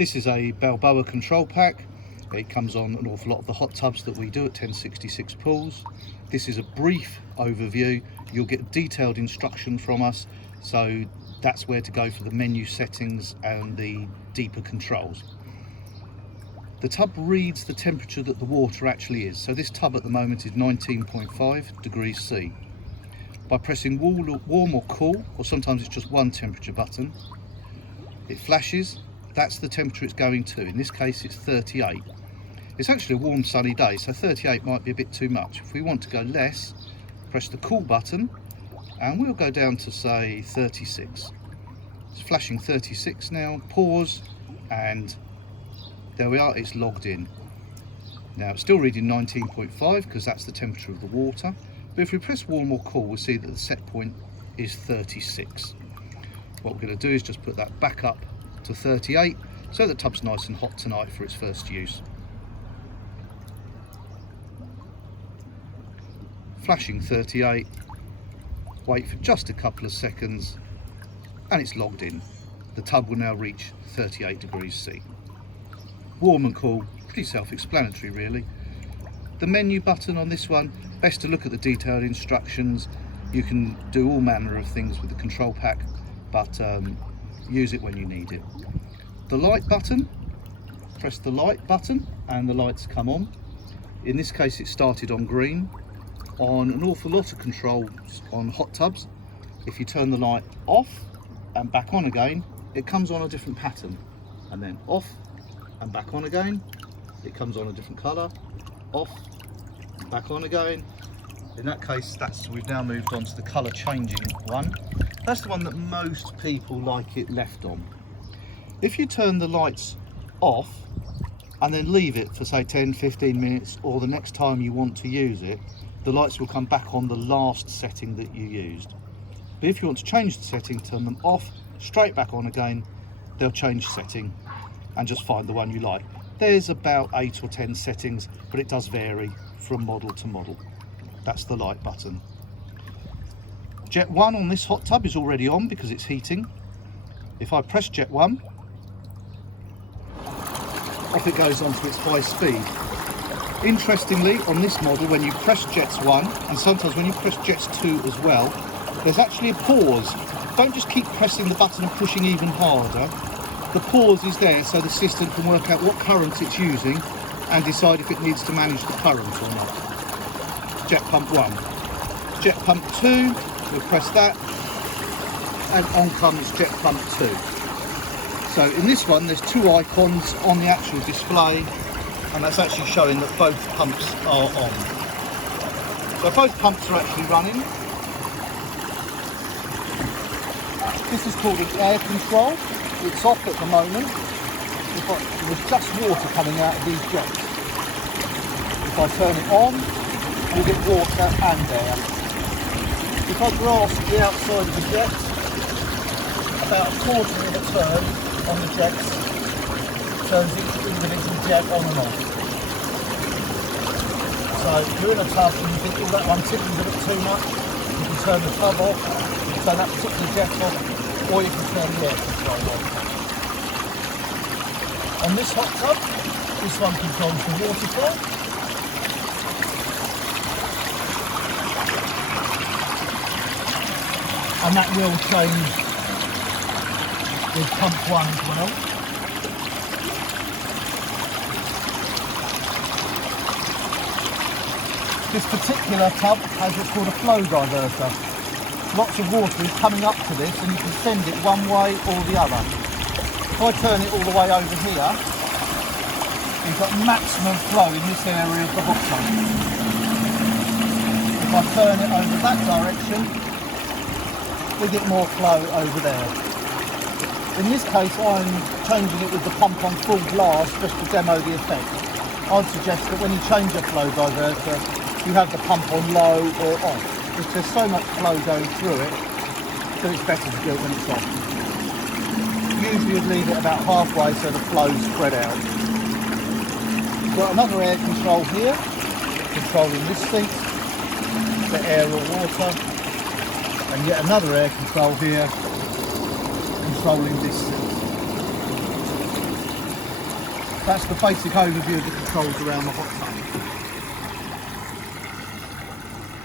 This is a Balboa control pack. It comes on an awful lot of the hot tubs that we do at 1066 pools. This is a brief overview. You'll get detailed instruction from us, so that's where to go for the menu settings and the deeper controls. The tub reads the temperature that the water actually is. So this tub at the moment is 19.5 degrees C. By pressing warm or cool, or sometimes it's just one temperature button, it flashes. That's the temperature it's going to. In this case it's 38. It's actually a warm sunny day, so 38 might be a bit too much. If we want to go less, press the cool button and we'll go down to say 36. It's flashing 36 now. Pause, and there we are, it's logged in. Now it's still reading 19.5 because that's the temperature of the water. But if we press warm or cool, we'll see that the set point is 36. What we're going to do is just put that back up to 38 so the tub's nice and hot tonight for its first use. Flashing 38, wait for just a couple of seconds and it's logged in. The tub will now reach 38 degrees C. Warm and cool, pretty self-explanatory really. The menu button on this one, best to look at the detailed instructions. You can do all manner of things with the control pack, but use it when you need it. The light button, press the light button and the lights come on. In this case it started on green. On an awful lot of controls on hot tubs, if you turn the light off and back on again, it comes on a different pattern, and then off and back on again, it comes on a different colour, off and back on again. In that case, we've now moved on to the colour changing one. That's the one that most people like it left on. If you turn the lights off and then leave it for say 10-15 minutes, or the next time you want to use it, the lights will come back on the last setting that you used. But if you want to change the setting, turn them off, straight back on again, they'll change setting and just find the one you like. There's about 8 or 10 settings, but it does vary from model to model. That's the light button. Jet 1 on this hot tub is already on because it's heating. If I press Jet 1, off it goes onto its high speed. Interestingly, on this model, when you press Jets 1, and sometimes when you press Jets 2 as well, there's actually a pause. Don't just keep pressing the button and pushing even harder. The pause is there so the system can work out what current it's using and decide if it needs to manage the current or not. Jet pump 1. Jet pump 2, we'll press that, and on comes jet pump 2. So in this one, there's two icons on the actual display, and that's actually showing that both pumps are on. So both pumps are actually running. This is called an air control. It's off at the moment. There's just water coming out of these jets. If I turn it on, you get water and air. If I grasp the outside of the jets, about a quarter of a turn on the jets turns each individual jet on and off. So if you're in a tub and you think, oh, that one tickles a bit too much, you can turn the tub off, turn that particular jet off, or you can turn the air control on. On this hot tub, this one controls the water flow. And that will change with pump 1 as well. This particular tub has what's called a flow diverter. Lots of water is coming up to this and you can send it one way or the other. If I turn it all the way over here, you've got maximum flow in this area of the hot tub. If I turn it over that direction, we get more flow over there. In this case, I'm changing it with the pump on full blast just to demo the effect. I'd suggest that when you change a flow diverter, you have the pump on low or off. If there's so much flow going through it, then it's better to do it when it's off. Usually you'd leave it about halfway so the flow's spread out. You've got another air control here, controlling this seat, the air or water, and yet another air control here, controlling this seat. That's the basic overview of the controls around the hot tub.